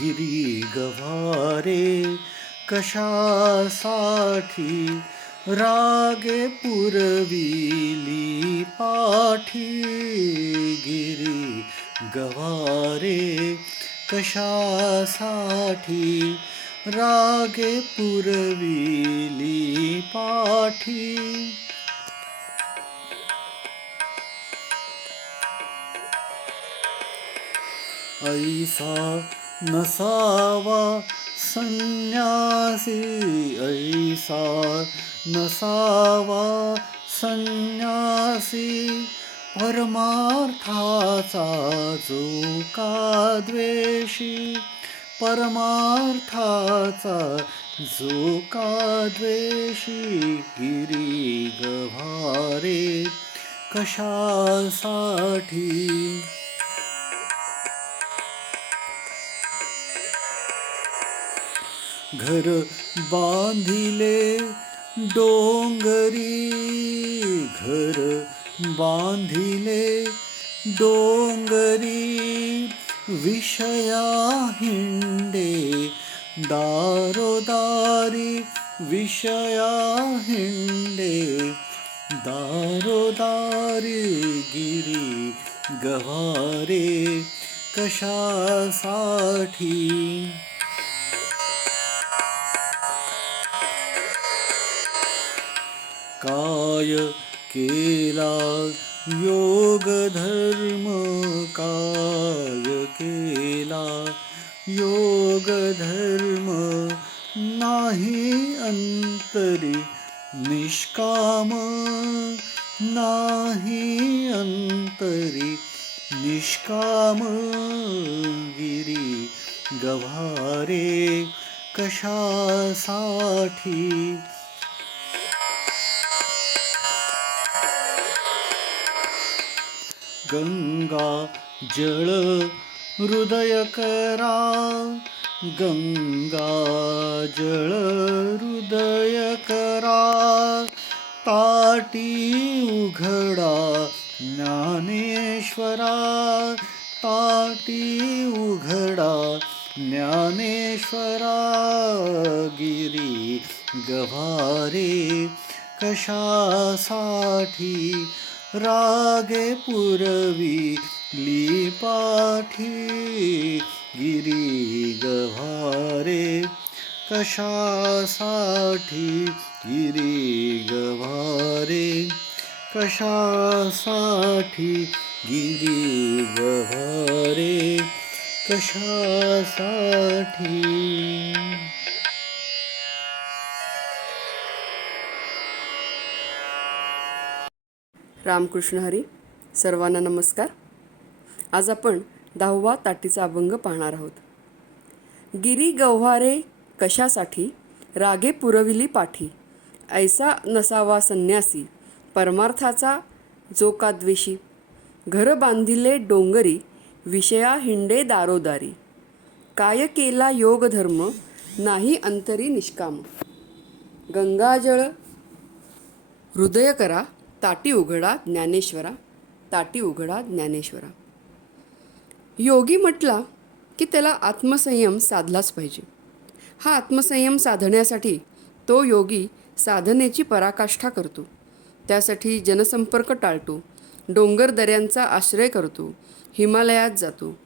गिरी गवारे कशासाठी रागे पुरविली पाठी? गिरी गवारे कशासाठी रागे पुरविली पाठी? ऐसा नसावा संन्यासी ऐसा। नसावा संन्यासी परमार्थाचा जो का द्वेषी। परमार्थाचा जो का द्वेषी गिरी गभारे कशासाठी? घर बांधिले डोंगरी घर बांधिले डोंगरी विषया हिंडे दारोदारी विषया हिंडे दारोदारी गिरी गवारे कशासाठी? काय केला? योग धर्म काय केला? योग धर्म नाही अंतरी निष्काम नाही अंतरी निष्काम. गिरी गव्हारे कशासाठी गंगा जळ हृदय करा. गंगा जळ हृदय करा. ताटी उघडा ज्ञानेश्वरा. ताटी उघडा ज्ञानेश्वरा. गिरी गवारे कशासाठी रागे पुरवी लिपाठी गिरी गभारे कशासाठी गिरी गभारे कशासाठी गिरी गभारे कशासाठी? रामकृष्ण हरी सर्वांना नमस्कार. आज आपण दहावा ताटीचा अभंग पाहणार आहोत. गिरी गव्हारे कशासाठी रागे पुरविली पाठी? ऐसा नसावा संन्यासी परमार्थाचा जो का द्वेषी? घर बांधिले डोंगरी विषया हिंडे दारोदारी. काय केला योग धर्म नाही अंतरी निष्काम. गंगाजळ हृदय करा ताटी उघडा ज्ञानेश्वरा. ताटी उघडा ज्ञानेश्वरा. योगी म्हटला की त्याला आत्मसंयम साधलाच पाहिजे. हा आत्मसंयम साधण्यासाठी तो योगी साधनेची पराकाष्ठा करतो. त्यासाठी जनसंपर्क टाळतो. डोंगर दऱ्यांचा आश्रय करतो. हिमालयात जातो.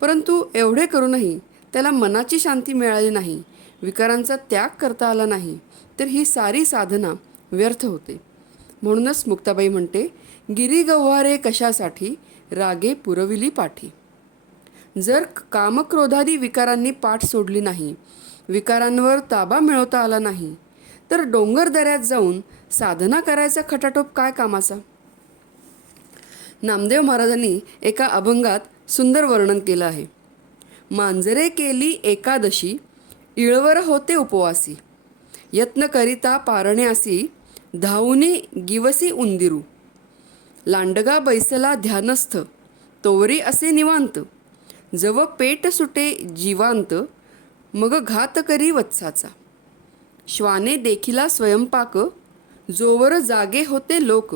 परंतु एवढे करूनही त्याला मनाची शांती मिळाली नाही विकारांचा त्याग करता आला नाही तर ही सारी साधना व्यर्थ होते. म्हणूनच मुक्ताबाई म्हणते गिरी गव्हारे कशासाठी? रागे पुरविली पाठी. जर कामक्रोधादी विकारांनी पाठ सोडली नाही विकारांवर ताबा मिळवता आला नाही तर डोंगर दऱ्यात जाऊन साधना करायचा खटाटोप काय कामाचा? नामदेव महाराजांनी एका अभंगात सुंदर वर्णन केलं आहे. मांजरे केली एकादशी इळवर होते उपवासी. यत्न करिता पारण्यासी धावूने गिवसी उंदिरू. लांडगा बैसला ध्यानस्थ तोवरी असे निवांत. जव पेट सुटे जीवांत मग घात करी वत्साचा. श्वाने देखिला स्वयंपाक जोवर जागे होते लोक.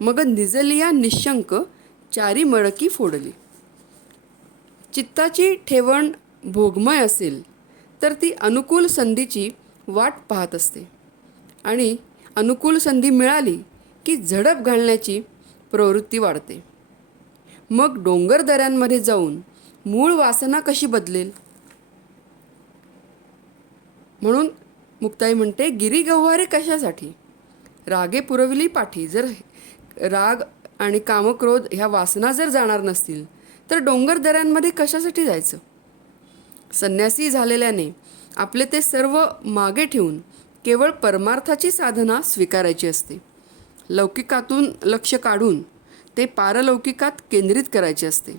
मग निजलिया निशंक चारी मळकी फोडली. चित्ताची ठेवण भोगमय असेल तर ती अनुकूल संधीची वाट पाहत असते. आणि अनुकूल संधी मिळाली की झडप घालण्याची प्रवृत्ती वाढते. मग डोंगर दऱ्यांमध्ये जाऊन मूळ वासना कशी बदलेल? म्हणून मुक्ताई म्हणते गिरी गव्हारे कशासाठी? रागे पुरविली पाठी. जर राग आणि कामक्रोध ह्या वासना जर जाणार नसतील तर डोंगर दऱ्यांमध्ये कशासाठी जायचं? संन्यासी झालेल्याने आपले ते सर्व मागे ठेवून केवळ परमार्थाची साधना स्वीकारायची असते. लौकिकातून लक्ष काढून ते पारलौकिकात केंद्रित करायचे असते.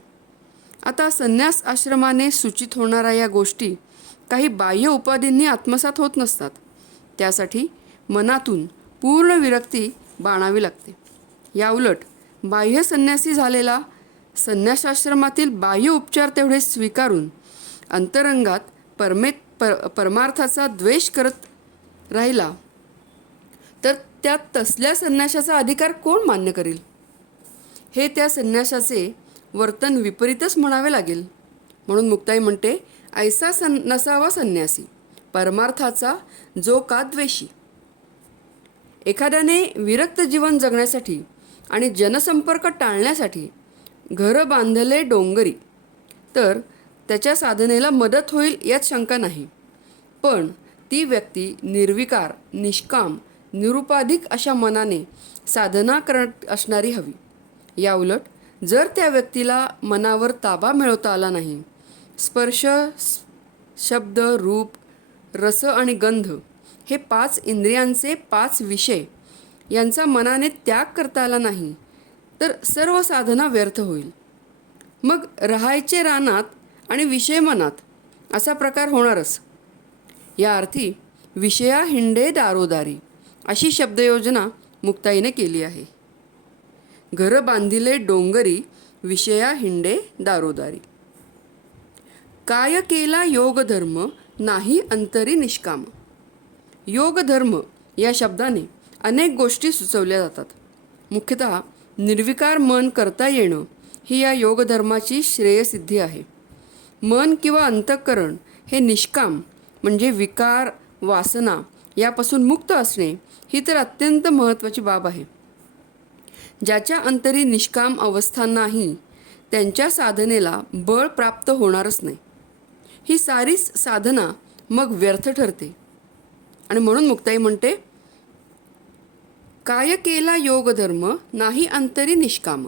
आता संन्यास आश्रमाने सूचित होणाऱ्या या गोष्टी काही बाह्य उपाधींनी आत्मसात होत नसतात. त्यासाठी मनातून पूर्ण विरक्ती बाणावी लागते. याउलट बाह्य संन्यासी झालेला संन्यासाश्रमातील बाह्य उपचार तेवढे स्वीकारून अंतरंगात परमे पर परमार्थाचा द्वेष करत राहिला तर त्यात तसल्या संन्याशाचा अधिकार कोण मान्य करेल? हे त्या संन्याशाचे वर्तन विपरीतच म्हणावे लागेल. म्हणून मुक्ताई म्हणते ऐसा सं नसावा संन्यासी परमार्थाचा जो का द्वेषी. एखाद्याने विरक्त जीवन जगण्यासाठी आणि जनसंपर्क टाळण्यासाठी घरं बांधले डोंगरी तर त्याच्या साधनेला मदत होईल यात शंका नाही. पण ती व्यक्ती निर्विकार निष्काम निरुपाधिक अशा मनाने साधना करत असणारी हवी. याउलट जर त्या व्यक्तीला मनावर ताबा मिळवता आला नाही स्पर्श शब्द रूप रस आणि गंध हे पाच इंद्रियांचे पाच विषय यांचा मनाने त्याग करता आला नाही तर सर्व साधना व्यर्थ होईल. मग राहायचे रानात आणि विषय मनात असा प्रकार होणारच. या अर्थी विषया हिंडे दारोदारी अशी शब्दयोजना मुक्ताईने केली आहे. घर बांधिले डोंगरी विषया हिंडे दारोदारी. काय केला योगधर्म नाही अंतरी निष्काम. योगधर्म या शब्दाने अनेक गोष्टी सुचवल्या जातात. मुख्यतः निर्विकार मन करता येणं ही या योगधर्माची श्रेयसिद्धी आहे. मन किंवा अंतःकरण हे निष्काम म्हणजे विकार वासना यापासून मुक्त असणे ही तर अत्यंत महत्त्वाची बाब आहे. ज्याच्या अंतरी निष्काम अवस्था नाही त्यांच्या साधनेला बळ प्राप्त होणारच नाही. ही सारीच साधना मग व्यर्थ ठरते. आणि म्हणून मुक्ताई म्हणते काय केला योगधर्म नाही अंतरी निष्काम.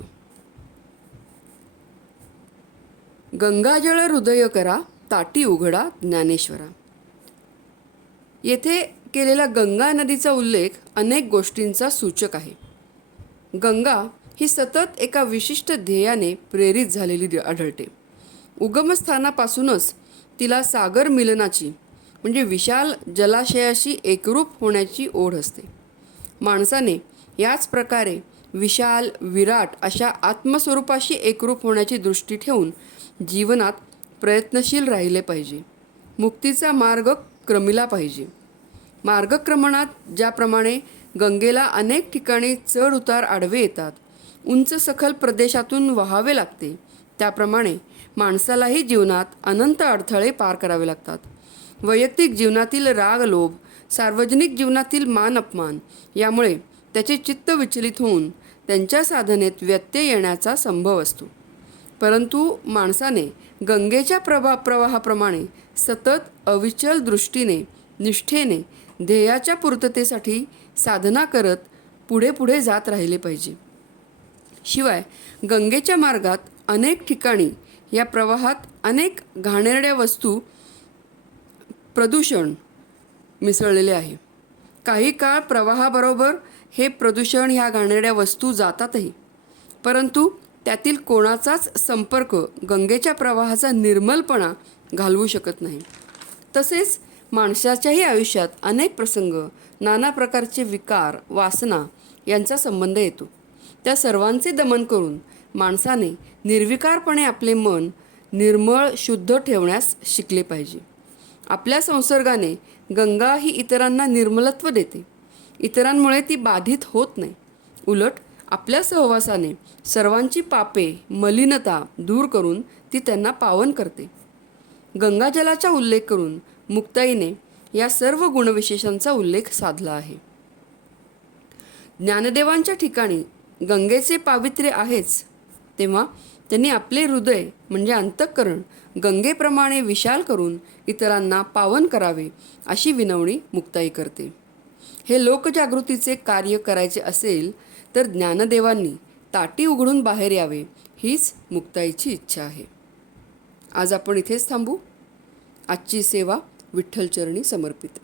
गंगाजळ हृदय करा ताटी उघडा ज्ञानेश्वरा. येथे केलेला गंगा नदीचा उल्लेख अनेक गोष्टींचा सूचक आहे. गंगा ही सतत एका विशिष्ट ध्येयाने प्रेरित झालेली आढळते. उगमस्थानापासूनच तिला सागर मिलनाची म्हणजे विशाल जलाशयाशी एकरूप होण्याची ओढ असते. माणसाने याच प्रकारे विशाल विराट अशा आत्मस्वरूपाशी एकरूप होण्याची दृष्टी ठेवून जीवनात प्रयत्नशील राहिले पाहिजे. मुक्तीचा मार्ग क्रमिला पाहिजे. मार्गक्रमणात ज्याप्रमाणे गंगेला अनेक ठिकाणी चढ उतार आडवे येतात उंच सखल प्रदेशातून वहावे लागते त्याप्रमाणे माणसालाही जीवनात अनंत अडथळे पार करावे लागतात. वैयक्तिक जीवनातील राग लोभ सार्वजनिक जीवनातील मान अपमान यामुळे त्याचे चित्त विचलित होऊन त्यांच्या साधनेत व्यत्यय येण्याचा संभव असतो. परंतु माणसाने गंगेच्या प्रभा प्रवाहाप्रमाणे सतत अविचल दृष्टीने निष्ठेने ध्येयाच्या पूर्ततेसाठी साधना करत पुढे पुढे जात राहिले पाहिजे. शिवाय गंगेच्या मार्गात अनेक ठिकाणी या प्रवाहात अनेक घाणेरड्या वस्तू प्रदूषण मिसळलेले आहे. काही काळ प्रवाहाबरोबर हे प्रदूषण ह्या घाणेरड्या वस्तू जातातही. परंतु त्यातील कोणाचाच संपर्क गंगेच्या प्रवाहाचा निर्मलपणा घालवू शकत नाही. तसेच माणसाच्याही आयुष्यात अनेक प्रसंग नाना प्रकारचे विकार वासना यांचा संबंध येतो. त्या सर्वांचे दमन करून माणसाने निर्विकारपणे आपले मन निर्मळ शुद्ध ठेवण्यास शिकले पाहिजे. आपल्या संसर्गाने गंगा ही इतरांना निर्मलत्व देते. इतरांमुळे ती बाधित होत नाही. उलट आपल्या सहवासाने सर्वांची पापे मलिनता दूर करून ती त्यांना पावन करते. गंगाजलाचा उल्लेख करून मुक्ताईने या सर्व गुणविशेषांचा उल्लेख साधला आहे. ज्ञानदेवांच्या ठिकाणी गंगेचे पावित्र्य आहेच तेव्हा त्यांनी आपले हृदय म्हणजे अंतःकरण गंगेप्रमाणे विशाल करून इतरांना पावन करावे अशी विनवणी मुक्ताई करते. हे लोकजागृतीचे कार्य करायचे असेल तर ज्ञानदेवांनी ताटी उघडून बाहेर यावे हीच मुक्ताईची इच्छा आहे. आज आपण इथेच थांबू. आजची सेवा विठ्ठलचरणी समर्पित.